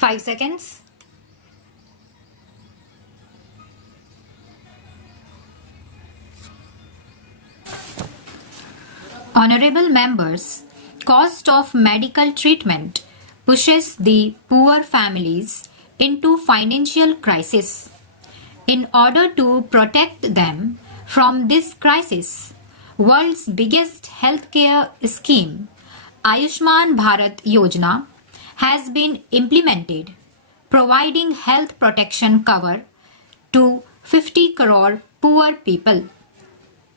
5 seconds. Honorable members, cost of medical treatment pushes the poor families into financial crisis. In order to protect them from this crisis, world's biggest healthcare scheme, Ayushman Bharat Yojana, has been implemented, providing health protection cover to 50 crore poor people.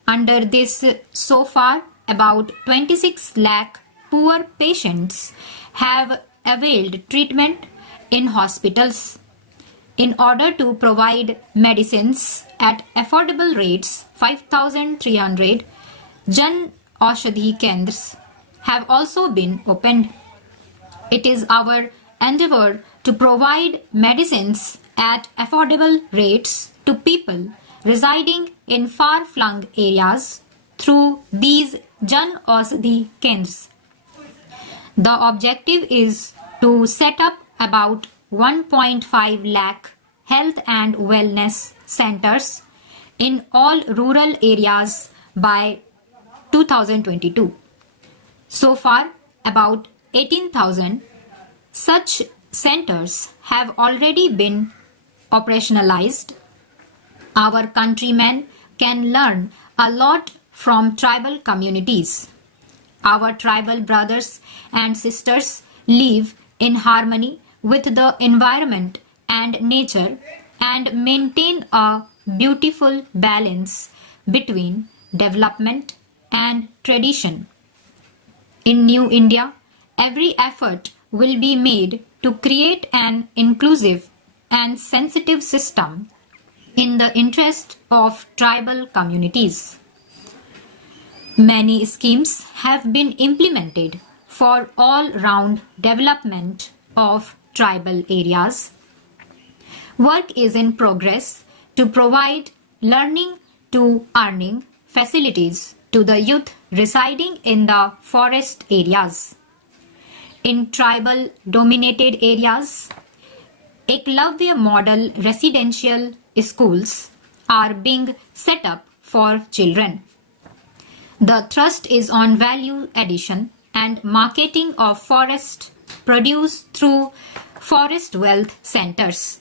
Under this, so far, about 26 lakh poor patients have availed treatment in hospitals. In order to provide medicines at affordable rates, 5,300 Jan Aushadhi Kendras have also been opened. It is our endeavor to provide medicines at affordable rates to people residing in far-flung areas through these Jan Aushadhi Kendras. The objective is to set up about 1.5 lakh health and wellness centers in all rural areas by 2022. So far, about 18,000 such centers have already been operationalized. Our countrymen can learn a lot from tribal communities. Our tribal brothers and sisters live in harmony with the environment and nature and maintain a beautiful balance between development and tradition. In New India, every effort will be made to create an inclusive and sensitive system in the interest of tribal communities. Many schemes have been implemented for all-round development of tribal areas. Work is in progress to provide learning to earning facilities to the youth residing in the forest areas. In tribal dominated areas, Eklavya model residential schools are being set up for children. The thrust is on value addition and marketing of forest produce through forest wealth centers.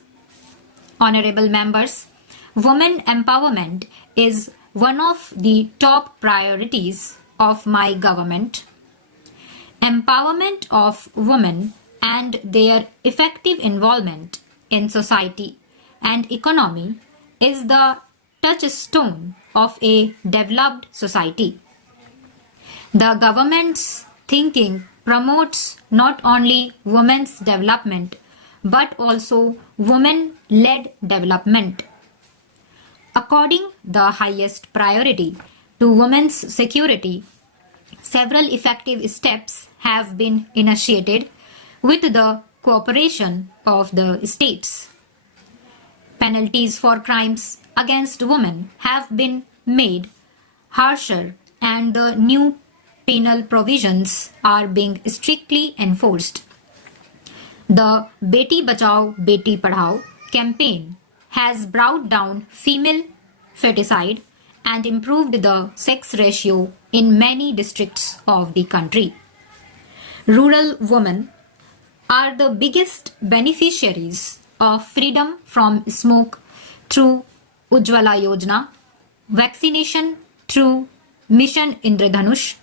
Honorable members, women empowerment is one of the top priorities of my government. Empowerment of women and their effective involvement in society and economy is the touchstone of a developed society. The government's thinking promotes not only women's development but also women-led development. According the highest priority to women's security, several effective steps have been initiated with the cooperation of the states. Penalties for crimes against women have been made harsher and the new penal provisions are being strictly enforced. The Beti Bachao Beti Padhao campaign has brought down female feticide and improved the sex ratio in many districts of the country. Rural women are the biggest beneficiaries of freedom from smoke through Ujjwala Yojana, vaccination through Mission Indradhanush,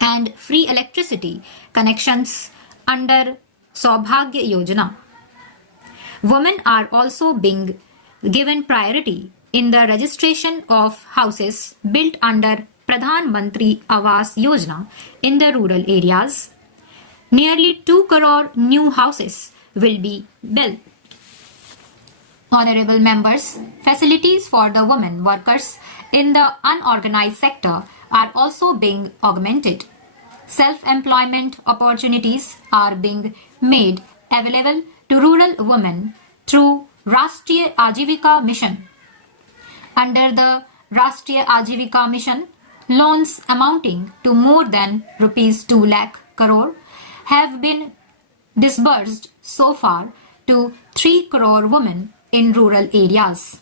and free electricity connections under Saubhagya Yojana. Women are also being given priority in the registration of houses built under Pradhan Mantri Awas Yojana in the rural areas. Nearly 2 crore new houses will be built. Honorable members, facilities for the women workers in the unorganized sector are also being augmented. Self-employment opportunities are being made available to rural women through Rashtriya Ajivika Mission. Under the Rashtriya Ajivika Mission, loans amounting to more than rupees 2 lakh crore have been disbursed so far to 3 crore women in rural areas.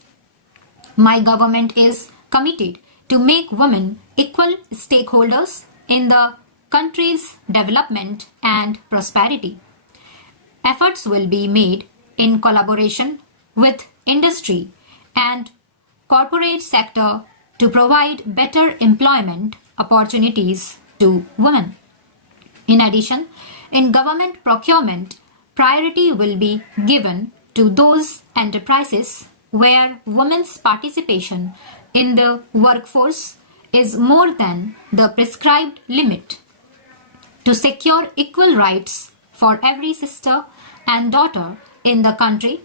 My government is committed to make women equal stakeholders in the country's development and prosperity. Efforts will be made in collaboration with industry and corporate sector to provide better employment opportunities to women. In addition, in government procurement, priority will be given to those enterprises where women's participation in the workforce is more than the prescribed limit. To secure equal rights for every sister and daughter in the country,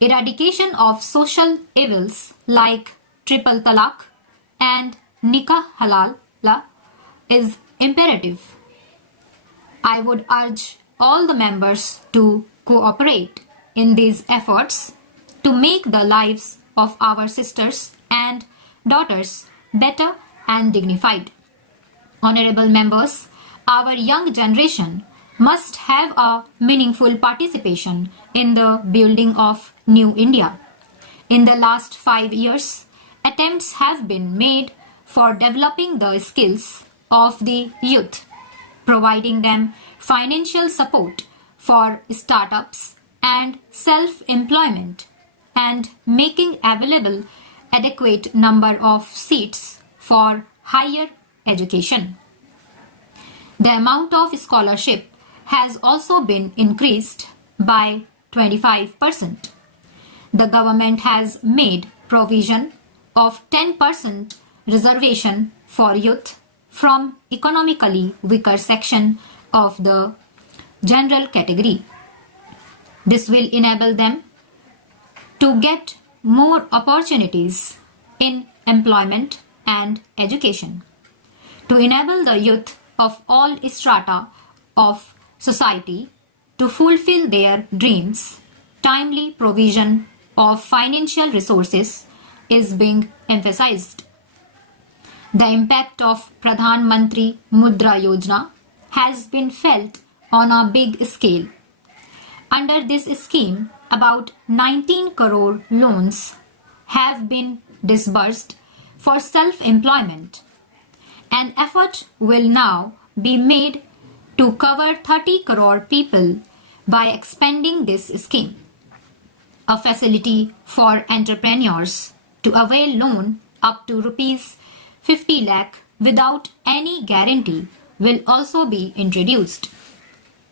eradication of social evils like triple talaq and nikah halala is imperative. I would urge all the members to cooperate in these efforts to make the lives of our sisters and daughters better and dignified. Honorable members, our young generation must have a meaningful participation in the building of New India. In the last 5 years, attempts have been made for developing the skills of the youth, providing them financial support for startups and self-employment, and making available adequate number of seats for higher education. The amount of scholarship has also been increased by 25%. The government has made provision of 10% reservation for youth from economically weaker section of the general category. This will enable them to get more opportunities in employment and education. To enable the youth of all strata of society to fulfill their dreams, timely provision of financial resources is being emphasized. The impact of Pradhan Mantri Mudra Yojana has been felt on a big scale. Under this scheme, about 19 crore loans have been disbursed for self-employment. An effort will now be made to cover 30 crore people by expanding this scheme. A facility for entrepreneurs to avail loan up to rupees 50 lakh without any guarantee will also be introduced.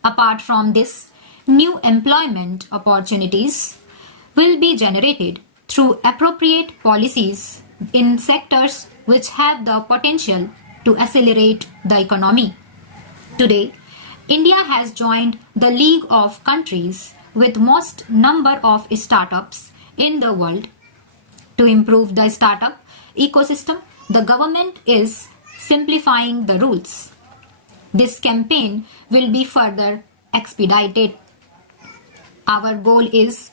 Apart from this, new employment opportunities will be generated through appropriate policies in sectors which have the potential to accelerate the economy. Today, India has joined the League of countries with most number of startups in the world. To improve the startup ecosystem, the government is simplifying the rules. This campaign will be further expedited. Our goal is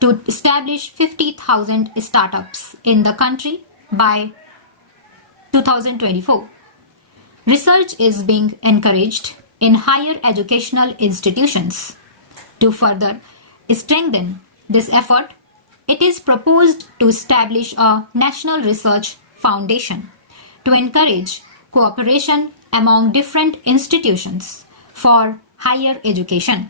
to establish 50,000 startups in the country by 2024. Research is being encouraged in higher educational institutions. To further strengthen this effort, it is proposed to establish a national research foundation to encourage cooperation among different institutions for higher education.